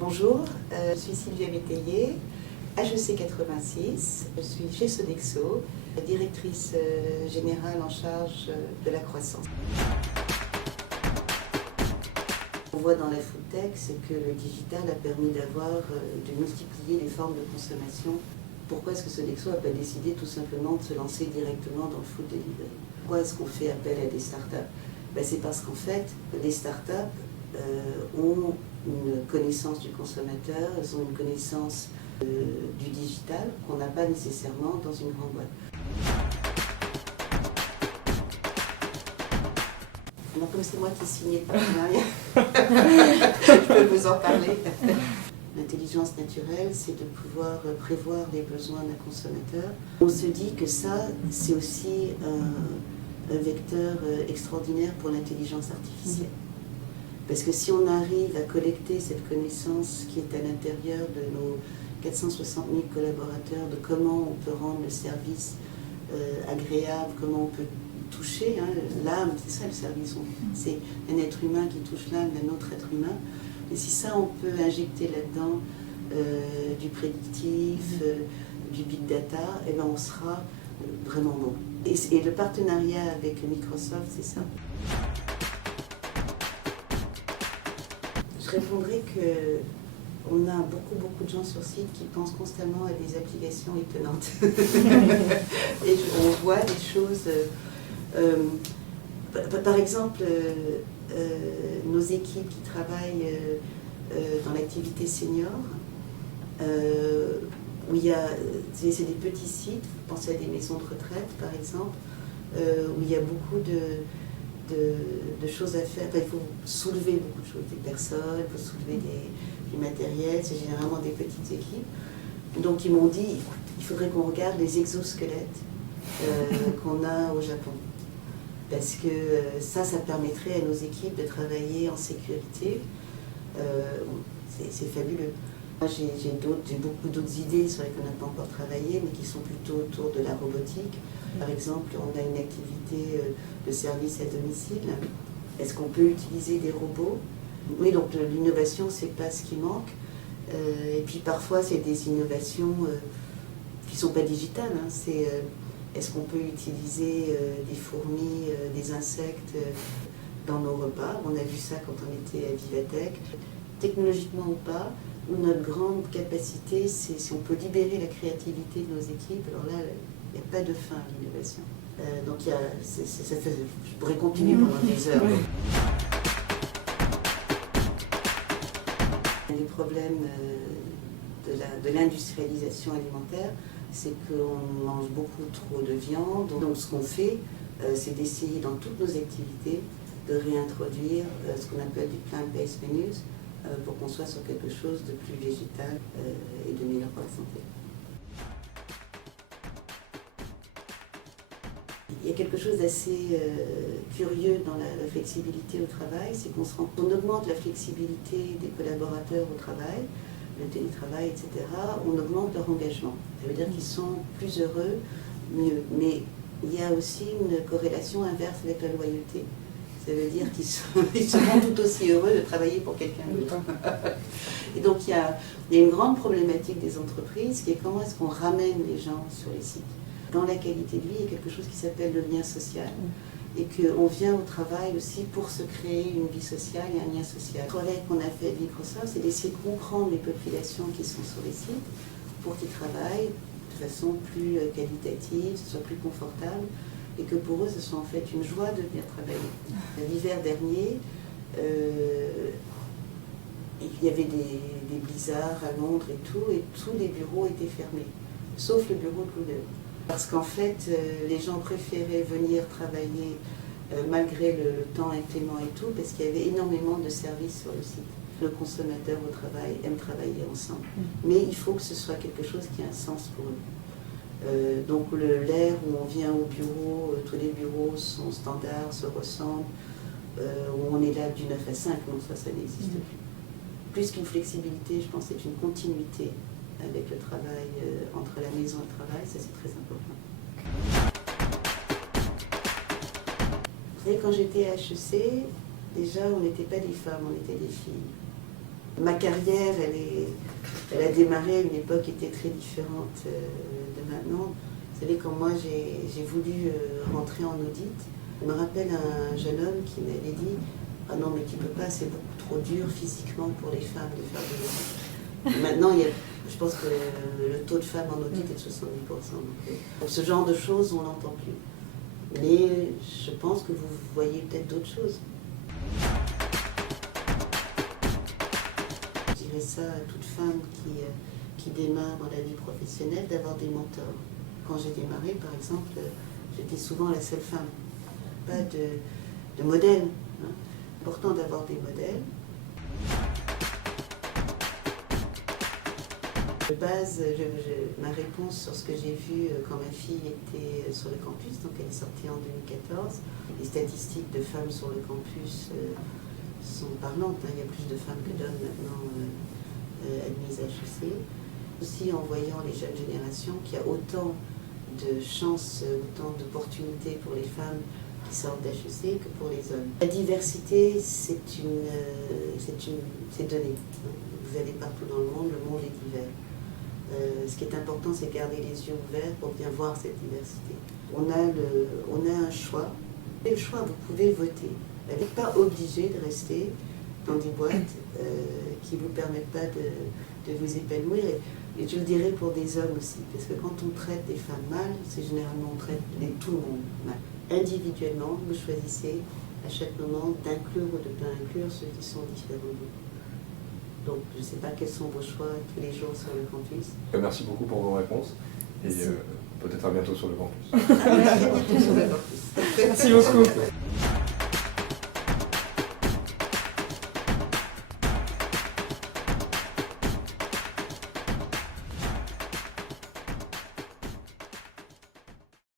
Bonjour, je suis Sylvia Métayer, HEC 86, je suis chez Sodexo, directrice générale en charge de la croissance. On voit dans la foodtech, c'est que le digital a permis de multiplier les formes de consommation. Pourquoi est-ce que Sodexo n'a pas décidé tout simplement de se lancer directement dans le food delivery? Pourquoi est-ce qu'on fait appel à des startups? C'est parce qu'en fait, les startups ont une connaissance du consommateur, elles ont une connaissance du digital qu'on n'a pas nécessairement dans une grande boîte. Alors, comme c'est moi qui signais le partenariat, je peux vous en parler. L'intelligence naturelle, c'est de pouvoir prévoir les besoins d'un consommateur. On se dit que ça, c'est aussi un vecteur extraordinaire pour l'intelligence artificielle. Parce que si on arrive à collecter cette connaissance qui est à l'intérieur de nos 460 000 collaborateurs, de comment on peut rendre le service agréable, comment on peut toucher l'âme, c'est ça le service, c'est un être humain qui touche l'âme d'un autre être humain. Et si ça, on peut injecter là-dedans du prédictif, du big data, et ben on sera vraiment bon. Et le partenariat avec Microsoft, c'est ça. Je répondrai qu'on a beaucoup de gens sur site qui pensent constamment à des applications étonnantes. Et on voit des choses... par exemple, nos équipes qui travaillent dans l'activité senior, où il y a, c'est des petits sites, pensez à des maisons de retraite par exemple, où il y a beaucoup de choses à faire. Il faut soulever beaucoup de choses, des personnes, il faut soulever du matériel, c'est généralement des petites équipes. Donc ils m'ont dit, il faudrait qu'on regarde les exosquelettes qu'on a au Japon. Parce que ça permettrait à nos équipes de travailler en sécurité. C'est fabuleux. Moi, j'ai beaucoup d'autres idées sur lesquelles on n'a pas encore travaillé, mais qui sont plutôt autour de la robotique. Par exemple, on a une activité de service à domicile. Est-ce qu'on peut utiliser des robots? Oui, donc l'innovation, c'est pas ce qui manque. Et puis parfois, c'est des innovations qui ne sont pas digitales. Est-ce qu'on peut utiliser des fourmis, des insectes dans nos repas? On a vu ça quand on était à Vivatech. Technologiquement ou pas, notre grande capacité, c'est si on peut libérer la créativité de nos équipes, alors là, il n'y a pas de fin à l'innovation. Donc je pourrais continuer pendant des heures. Les problèmes de l'industrialisation alimentaire, c'est qu'on mange beaucoup trop de viande. Donc ce qu'on fait, c'est d'essayer dans toutes nos activités de réintroduire ce qu'on appelle des plant-based menus pour qu'on soit sur quelque chose de plus végétal et de meilleur pour la santé. Il y a quelque chose d'assez curieux dans la flexibilité au travail, c'est qu'on augmente la flexibilité des collaborateurs au travail, le télétravail, etc., on augmente leur engagement. Ça veut dire qu'ils sont plus heureux, mieux. Mais il y a aussi une corrélation inverse avec la loyauté. Ça veut dire qu'ils seront tout aussi heureux de travailler pour quelqu'un d'autre. Et donc il y a une grande problématique des entreprises qui est comment est-ce qu'on ramène les gens sur les sites. Dans la qualité de vie, il y a quelque chose qui s'appelle le lien social. Et qu'on vient au travail aussi pour se créer une vie sociale et un lien social. Le travail qu'on a fait avec Microsoft, c'est d'essayer de comprendre les populations qui sont sur les sites pour qu'ils travaillent de façon plus qualitative, ce soit plus confortable, et que pour eux, ce soit en fait une joie de venir travailler. L'hiver dernier, il y avait des blizzards à Londres et tous les bureaux étaient fermés, sauf le bureau de l'odeur. Parce qu'en fait, les gens préféraient venir travailler malgré le temps inclément et tout, parce qu'il y avait énormément de services sur le site. Le consommateur au travail aime travailler ensemble. Mais il faut que ce soit quelque chose qui a un sens pour eux. Donc l'air où on vient au bureau, tous les bureaux sont standards, se ressemblent, où on est là du 9 à 5, donc ça n'existe plus. plus qu'une flexibilité, je pense que c'est une continuité avec le travail, entre la maison et le travail, ça c'est très important. Vous savez, quand j'étais à HEC, déjà on n'était pas des femmes, on était des filles. Ma carrière, elle a démarré à une époque qui était très différente de maintenant. Vous savez, quand moi j'ai voulu rentrer en audit, je me rappelle un jeune homme qui m'avait dit « Ah non, mais tu peux pas, c'est beaucoup trop dur physiquement pour les femmes de faire de l'audit. » Maintenant, je pense que le taux de femmes en audit est de 70%. Donc ce genre de choses, on n'entend plus. Mais je pense que vous voyez peut-être d'autres choses. Je dirais ça à toute femme qui démarre dans la vie professionnelle, d'avoir des mentors. Quand j'ai démarré, par exemple, j'étais souvent la seule femme. Pas de modèle. Hein. Important d'avoir des modèles. De base, ma réponse sur ce que j'ai vu quand ma fille était sur le campus, donc elle est sortie en 2014, les statistiques de femmes sur le campus sont parlantes. Hein. Il y a plus de femmes que d'hommes maintenant admises à HEC. Aussi en voyant les jeunes générations qu'il y a autant de chances, autant d'opportunités pour les femmes qui sortent d'HEC que pour les hommes. La diversité, c'est donné. Vous allez partout dans le monde est divers. Ce qui est important, c'est garder les yeux ouverts pour bien voir cette diversité. On a un choix. Et le choix, vous pouvez voter. Vous n'êtes pas obligé de rester dans des boîtes qui ne vous permettent pas de vous épanouir. Et je le dirais pour des hommes aussi, parce que quand on traite des femmes mal, c'est généralement on traite tout le monde mal. Individuellement, vous choisissez à chaque moment d'inclure ou de ne pas inclure ceux qui sont différents de vous. Donc je ne sais pas quels sont vos choix tous les jours sur le campus. Merci beaucoup pour vos réponses et peut-être à bientôt sur le campus. À bientôt sur le campus. Merci beaucoup.